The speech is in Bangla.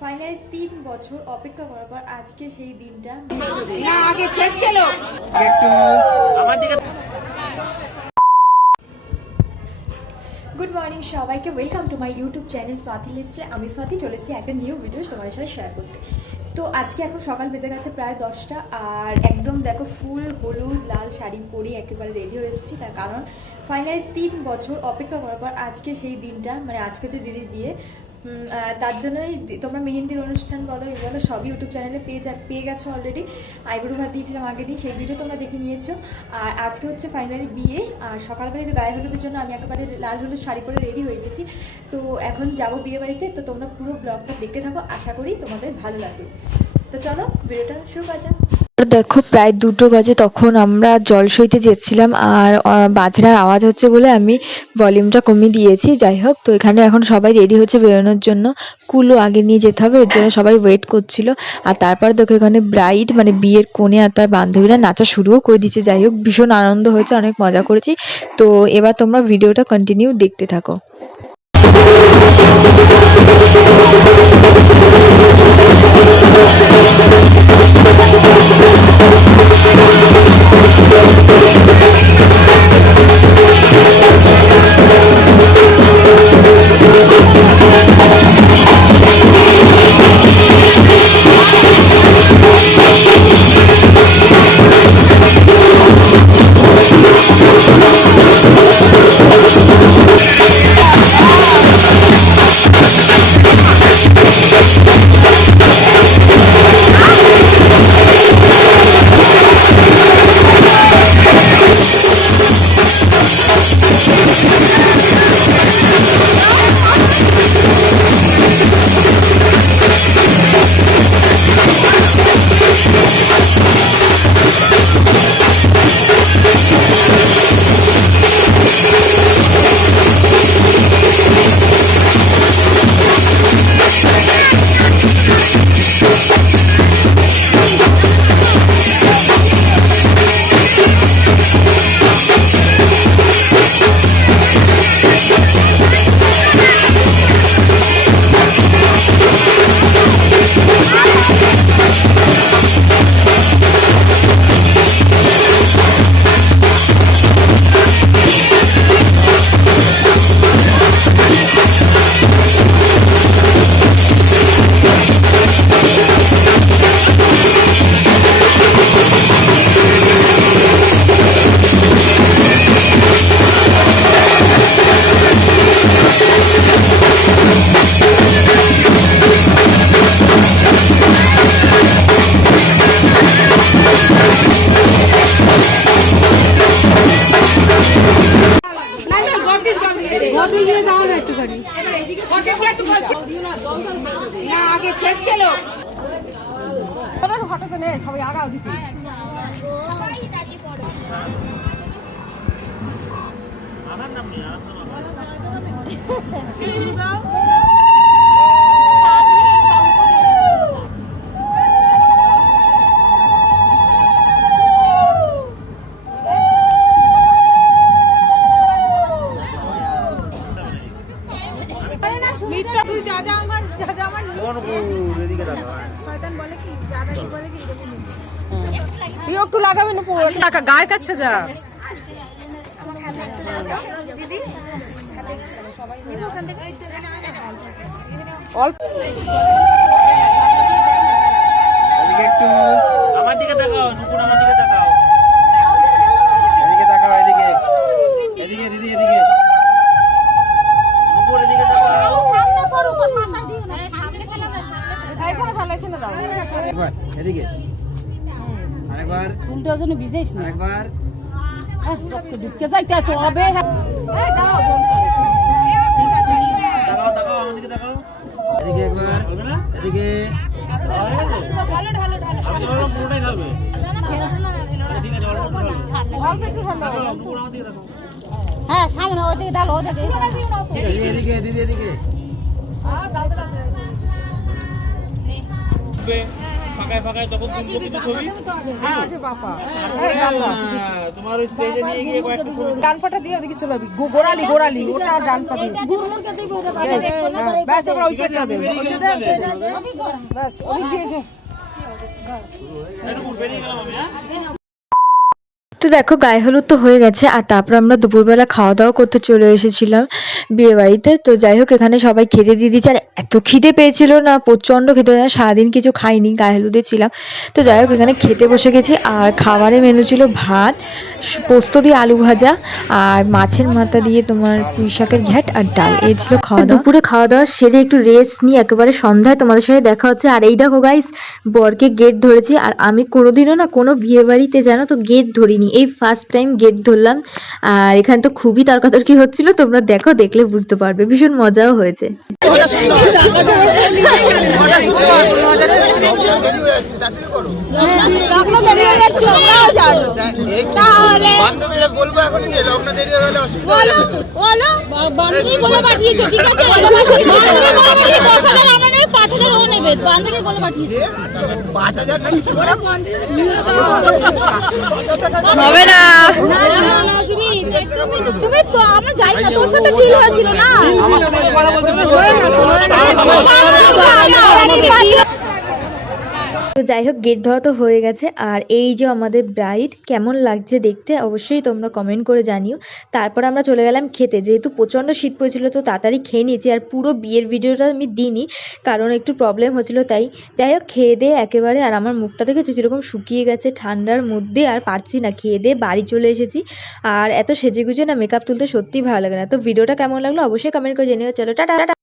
ফাইনালি তিন বছর অপেক্ষা করার পর আজকে সেই দিনটা। না আগে শেষ খেলো। একটু আমার দিকে গুড মর্নিং সবাইকে welcome to my YouTube channel Swati লিস্টে আমি স্বাতি চলেছি একটা নিউ ভিডিও তোমাদের সাথে শেয়ার করতে। তো আজকে এখন সকাল বেজে গেছে প্রায় দশটা আর একদম দেখো ফুল হলুদ লাল শাড়ি পরে একেবারে রেডি হয়ে এসেছি। তার কারণ ফাইনালি তিন বছর অপেক্ষা করার পর আজকে সেই দিনটা মানে আজকে তো দিদির বিয়ে তার জন্যই তোমরা মেহেন্দির অনুষ্ঠান বলো, এই বলো, সবই ইউটিউব চ্যানেলে পেয়ে যা পেয়ে গেছো অলরেডি আইব্রো ভাত দিয়েছিলাম আগের দিন, সেই ভিডিও তোমরা দেখে নিয়েছো। আর আজকে হচ্ছে ফাইনালি বিয়ে, আর সকালবেলা যে গায়ে হলুদের জন্য আমি একেবারে লাল হলুদ শাড়ি পরে রেডি হয়ে গেছি। তো এখন যাব বিয়ে বাড়িতে, তো তোমরা পুরো ব্লগটা দেখতে থাকো, আশা করি তোমাদের ভালো লাগবে। তো চলো ভিডিওটা শুরু করা যাক। দেখো প্রায় দুটো বাজে তখন আমরা জল সইতে যেচ্ছিলাম আর আহ, বাজনার আওয়াজ হচ্ছে বলে আমি ভলিউমটা কমিয়ে দিয়েছি। যাই হোক তো এখানে এখন সবাই রেডি হচ্ছে বেরোনোর জন্য। কুলো আগে নিয়ে যেতে হবে এর জন্য সবাই ওয়েট করছিল। আর তারপর দেখো এখানে ব্রাইড মানে বিয়ের কোণে আর তার বান্ধবীরা নাচা শুরুও করে দিচ্ছে। যাই হোক ভীষণ আনন্দ হয়েছে অনেক মজা করেছি। তো এবার তোমরা ভিডিওটা কন্টিনিউ দেখতে থাকো। হঠাৎ নে সবাই আগাও দিতে আমার নাম তুই একটু লাগাবি না পুরো? টাকা গায়ের কাছে যা। অল্প এদিকে একটু। আমার দিকে তাকাও নুপুর আমার দিকে তাকাও। এদিকে তাকাও এদিকে। এদিকে দিদি এদিকে। একবার এদিকে। আরেকবার। চুলটার জন্য ভিজাইস না আরেকবার। হ্যাঁ, চোখে ঢুকে যাইতেছে হবে তাকাও তাকাও আমার দিকে তাকাও এদিকে একবার। এদিকে। আমি তো বললাম পুরোটাই ঢালবে ঠিক আছে অল্প একটু ঢালবে অল্প একটু ঠান্ডা তাকাও, নুপুর আমার দিকে তাকাও হ্যাঁ সামনে ওদিকে ডালো ওদিকে এদিকে এদিকে দিদি এদিকে। ফাঁকায় ফাঁকায় তখন তুলবো কিছু ছবি? হ্যাঁ আহ, তোমার ওই স্টেজে নিয়ে গিয়ে কয়েকটা ছবি ডান পাটা দিয়ে ওদিকে চলে যাবি। গোড়ালি গোড়ালি ওটা আর ডান পাটা হ্যাঁ, ব্যাস এবার ওই পেটে দেবে। ব্যাস ওদিক দিয়ে এসো এরকম বেরিয়ে গেলাম আমি হ্যাঁ তো দেখো, গায়ে হলুদ তো হয়ে গেছে, আর তারপর আমরা দুপুরবেলা খাওয়া দাওয়া করতে চলে এসেছিলাম বিয়ে বাড়িতে। তো যাই হোক, এখানে সবাই খেতে দিয়ে দিচ্ছে আর এত খিদে পেয়েছিল না, প্রচণ্ড খিদে না সারাদিন কিছু খাইনি, গায়ে হলুদে ছিলাম। তো যাই হোক, এখানে খেতে বসে গেছি, আর খাবারের মেনু ছিল ভাত, পোস্ত দিয়ে আলু ভাজা, আর মাছের মাথা দিয়ে তোমার পুঁই শাকের ঘ্যাট আর ডাল, এই ছিল খাওয়া দাওয়া দুপুরে খাওয়া দাওয়া সেরে একটু রেস্ট নিয়ে একেবারে সন্ধ্যায় তোমাদের সাথে দেখা হচ্ছে। আর এই দেখো গাইস বরকে গেট ধরেছি, আর আমি কোনোদিনও না কোনো বিয়ে বাড়িতে জানো তো গেট ধরিনি। এই ফার্স্ট টাইম গেট ধরলাম। আর এখানে তো খুবই তর্কাতর্কি হচ্ছিল। তোমরা দেখো, দেখলে বুঝতে পারবে। ভীষণ মজাও হয়েছে। হয়ে হয়ে। বলে পাঠিয়েছে ঠিক আছে বান্ধবী বলে পাঠিয়েছে দশ হাজার আমরা নেই পাঁচ হাজার ও নেবে বান্ধবী বলে পাঠিয়েছে পাঁচ হাজার হবে না? তো আমরা যাই না তোর সাথে ডিল হয়েছিল না আমার সাথে কথা বলতে তো যাই হোক গেট ধরা তো হয়ে গেছে। আর এই যে আমাদের ব্রাইড কেমন লাগছে দেখতে অবশ্যই তোমরা কমেন্ট করে জানিও। তারপর আমরা চলে গেলাম খেতে। যেহেতু প্রচণ্ড শীত পড়েছিল, তো তাড়াতাড়ি খেয়ে নিয়েছি। আর পুরো বিয়ের ভিডিওটা আমি দিইনি, কারণ একটু প্রবলেম হচ্ছিল, তাই যাই হোক, খেয়ে দিয়ে একেবারে। আর আমার মুখটা দেখেছ কীরকম শুকিয়ে গেছে ঠান্ডার মধ্যে, আর পারছি না। খেয়ে দিয়ে বাড়ি চলে এসেছি। আর এত সেজে গুজে না মেকআপ তুলতে সত্যিই ভালো লাগে না। তো ভিডিওটা কেমন লাগল অবশ্যই কমেন্ট করে জানিও। চলো টাটা।